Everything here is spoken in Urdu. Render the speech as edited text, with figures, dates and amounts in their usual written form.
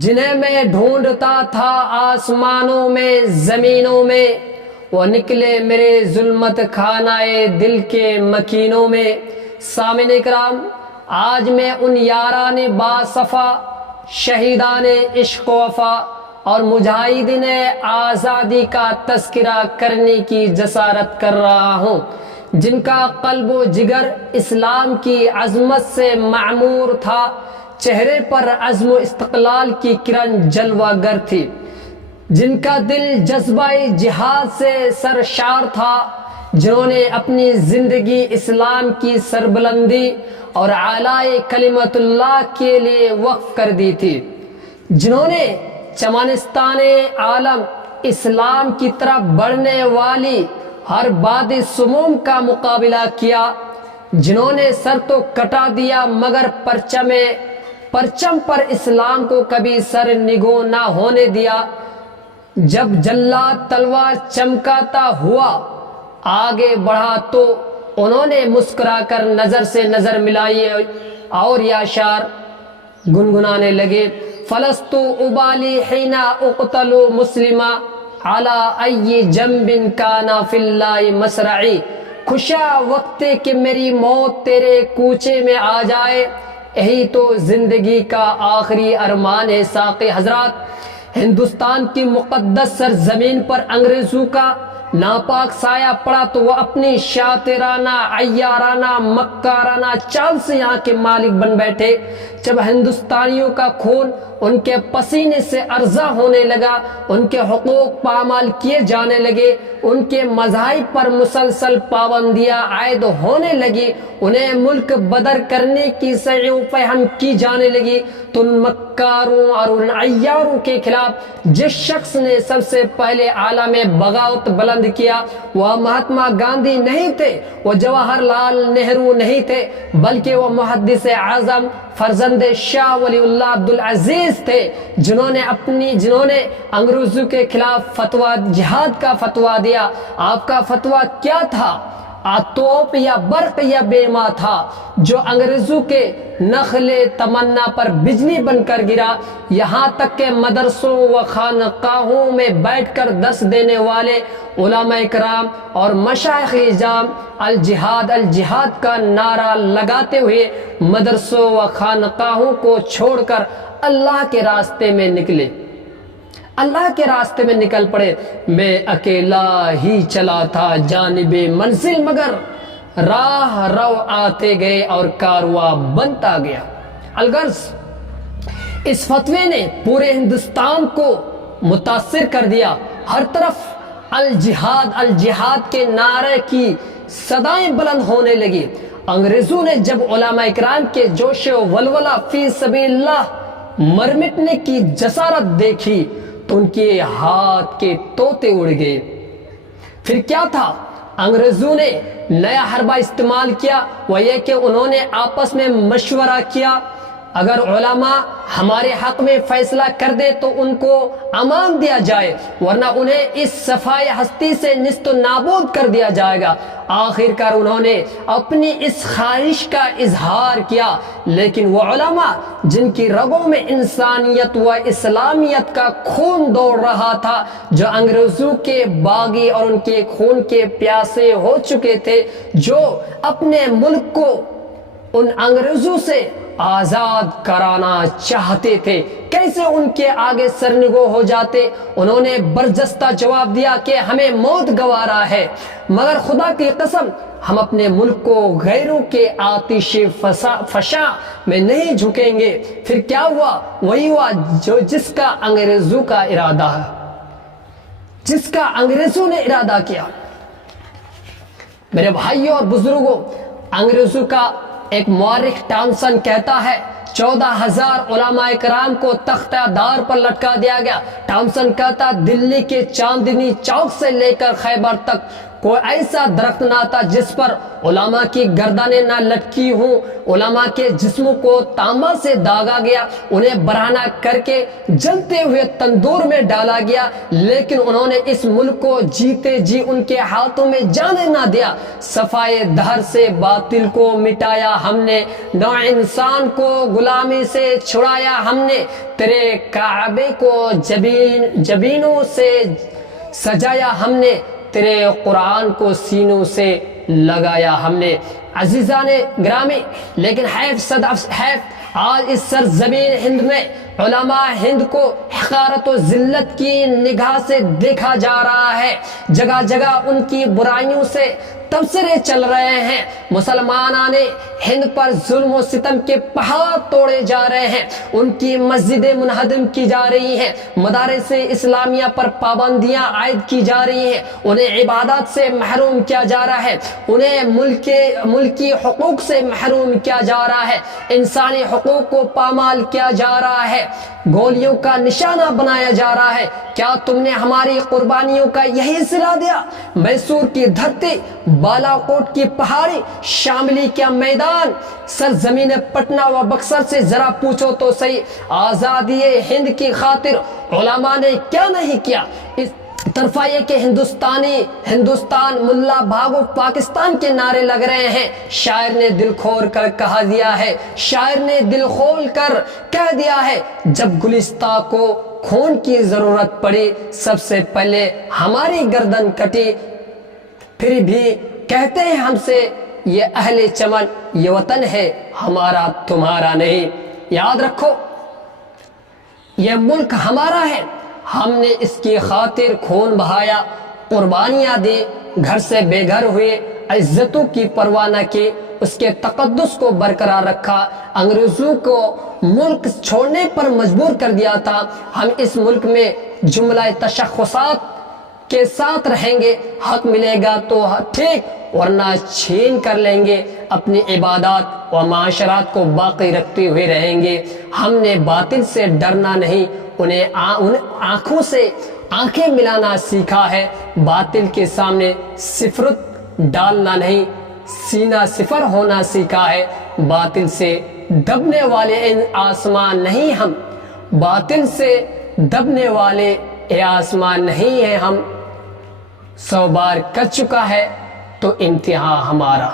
جنہیں میں ڈھونڈتا تھا آسمانوں میں زمینوں میں، وہ نکلے میرے ظلمت کھانائے دل کے مکینوں میں۔ سامعین اکرام، آج میں ان یاران باصفا، شہیدان عشق و وفا اور مجاہدین آزادی کا تذکرہ کرنے کی جسارت کر رہا ہوں، جن کا قلب و جگر اسلام کی عظمت سے معمور تھا، چہرے پر عزم و استقلال کی کرن جلوہ گر تھی، جن کا دل جذبہ جہاد سے سرشار تھا، جنہوں نے اپنی زندگی اسلام کی سربلندی اور اعلاء کلمت اللہ کے لیے وقف کر دی تھی، جنہوں نے چمنستان عالم اسلام کی طرف بڑھنے والی ہر باد سموم کا مقابلہ کیا، جنہوں نے سر تو کٹا دیا مگر پرچم پر اسلام کو کبھی سر نگو نہ ہونے دیا۔ جب جلاد تلوار چمکاتا ہوا آگے بڑھا تو انہوں نے مسکرا کر نظر سے نظر ملائی اور یہ اشعار گنگنانے لگے: فلست ابالی حین اقتل مسلما علی ای جنب کان فی اللہ مسرعی۔ خوشا وقت کہ میری موت تیرے کوچے میں آ جائے، یہی تو زندگی کا آخری ارمان ہے۔ ساقی حضرات، ہندوستان کی مقدس سرزمین پر انگریزوں کا ناپاک سایہ پڑا تو وہ اپنی شاطرانہ، عیارانہ، مکارانہ چال سے یہاں کے مالک بن بیٹھے۔ جب ہندوستانیوں کا خون ان کے پسینے سے ارزاں ہونے لگا، ان کے حقوق پامال کیے جانے لگے، ان کے مذاہب پر مسلسل پابندیاں عائد ہونے لگی، انہیں ملک بدر کرنے کی سعیوں فہم کی جانے لگی، تو ان مکاروں اور ان عیاروں کے خلاف جس شخص نے سب سے پہلے عالم بغاوت بلند کیا، وہ مہاتما گاندھی نہیں تھے، وہ جواہر لال نہرو نہیں تھے، بلکہ وہ محدث اعظم فرزند شاہ ولی اللہ عبدالعزیز تھے، جنہوں نے انگریزوں کے خلاف فتویٰ جہاد کا فتویٰ دیا۔ آپ کا فتویٰ کیا تھا؟ توپ یا برق یا بیما تھا، جو انگریزوں کے نخل تمنا پر بجلی بن کر گرا۔ یہاں تک کہ مدرسوں و خانقاہوں میں بیٹھ کر درس دینے والے علماء کرام اور مشائخ اعظام الجہاد الجہاد کا نعرہ لگاتے ہوئے مدرسوں و خانقاہوں کو چھوڑ کر اللہ کے راستے میں نکلے، اللہ کے راستے میں نکل پڑے۔ میں اکیلا ہی چلا تھا جانب منزل، مگر راہ رو آتے گئے اور کارواں بنتا گیا۔ الغرض، اس فتوے نے پورے ہندوستان کو متاثر کر دیا، ہر طرف الجہاد الجہاد کے نعرے کی صدائیں بلند ہونے لگی۔ انگریزوں نے جب علماء اکرام کے جوش و ولولہ فی سبیل اللہ مرمٹنے کی جسارت دیکھی تو ان کے ہاتھ کے طوطے اڑ گئے۔ پھر کیا تھا؟ انگریزوں نے نیا حربہ استعمال کیا، وہ یہ کہ انہوں نے آپس میں مشورہ کیا، اگر علماء ہمارے حق میں فیصلہ کر دے تو ان کو امان دیا جائے، ورنہ انہیں اس صفائے ہستی سے نیست و نابود کر دیا جائے گا۔ آخر کار انہوں نے اپنی اس خواہش کا اظہار کیا، لیکن وہ علماء جن کی رگوں میں انسانیت و اسلامیت کا خون دوڑ رہا تھا، جو انگریزوں کے باغی اور ان کے خون کے پیاسے ہو چکے تھے، جو اپنے ملک کو ان انگریزوں سے آزاد کرانا چاہتے تھے، کیسے ان کے آگے سرنگو ہو جاتے؟ انہوں نے برجستہ جواب دیا کہ ہمیں موت گوارا ہے، مگر خدا کی قسم ہم اپنے ملک کو غیروں کے آتش فشاں میں نہیں جھکیں گے۔ پھر کیا ہوا؟ وہی ہوا جس کا انگریزوں کا ارادہ ہے، جس کا انگریزوں نے ارادہ کیا۔ میرے بھائیوں اور بزرگوں، انگریزوں کا ایک مورخ ٹامسن کہتا ہے 14,000 علماء کرام کو تختہ دار پر لٹکا دیا گیا۔ ٹامسن کہتا دلی کے چاندنی چوک سے لے کر خیبر تک کوئی ایسا درخت نہ تھا جس پر علماء کی گردنیں نہ لٹکی ہوں، علماء کے جسموں کو تانبا سے داغا گیا، انہیں برہنہ کر کے جلتے ہوئے تندور میں ڈالا گیا، لیکن انہوں نے اس ملک کو جیتے جی ان کے ہاتھوں میں جانے نہ دیا۔ صفائے دہر سے باطل کو مٹایا ہم نے، نوع انسان کو غلامی سے چھڑایا ہم نے، تیرے کعبے کو جبینوں سے سجایا ہم نے، تیرے قرآن کو سینوں سے لگایا ہم نے۔ عزیزان گرامی، لیکن حیف آج اس سرزمین ہند میں علماء ہند کو حقارت و ذلت کی نگاہ سے دیکھا جا رہا ہے، جگہ جگہ ان کی برائیوں سے تبصرے چل رہے ہیں، مسلمانان ہند پر ظلم و ستم کے پہاڑ توڑے جا رہے ہیں، ان کی مسجدیں منہدم کی جا رہی ہیں، مدارس اسلامیہ پر پابندیاں عائد کی جا رہی ہیں، انہیں عبادات سے محروم کیا جا رہا ہے، انہیں ملکی حقوق سے محروم کیا جا رہا ہے، انسانی حقوق کو پامال کیا جا رہا ہے، گولیوں کا نشانہ بنایا جا رہا ہے۔ کیا تم نے ہماری قربانیوں کا یہی صلہ دیا؟ میسور کی دھرتی، بالاکوٹ کی پہاڑی، شاملی کا میدان، سرزمین پٹنہ و بکسر سے ذرا پوچھو تو صحیح، آزادی ہند کی خاطر علماء نے کیا نہیں کیا؟ اس طرف یہ کہ ہندوستان ملا بھاگو پاکستان کے نعرے لگ رہے ہیں، شاعر نے دل کھول کر کہہ دیا ہے، شاعر نے دل کھول کر کہہ دیا ہے، جب گلستہ کو خون کی ضرورت پڑی سب سے پہلے ہماری گردن کٹی، پھر بھی کہتے ہیں ہم سے یہ اہل چمن، یہ وطن ہے ہمارا تمہارا نہیں۔ یاد رکھو یہ ملک ہمارا ہے، ہم نے اس کی خاطر خون بہایا، قربانیاں دی، گھر سے بے گھر ہوئے، عزتوں کی پرواہ نہ کی، اس کے تقدس کو برقرار رکھا، انگریزوں کو ملک چھوڑنے پر مجبور کر دیا تھا۔ ہم اس ملک میں جملہ تشخصات کے ساتھ رہیں گے، حق ملے گا تو ٹھیک، ورنہ چھین کر لیں گے، اپنی عبادات و معاشرات کو باقی رکھتے ہوئے رہیں گے۔ ہم نے باطل سے ڈرنا نہیں، انہیں آنکھوں سے آنکھیں ملانا سیکھا ہے، باطل کے سامنے صفرت ڈالنا نہیں، سینہ صفر ہونا سیکھا ہے، باطل سے دبنے والے آسمان نہیں ہم، باطل سے دبنے والے اے آسمان نہیں ہیں ہم، 100 بار کر چکا ہے تو انتہا ہمارا۔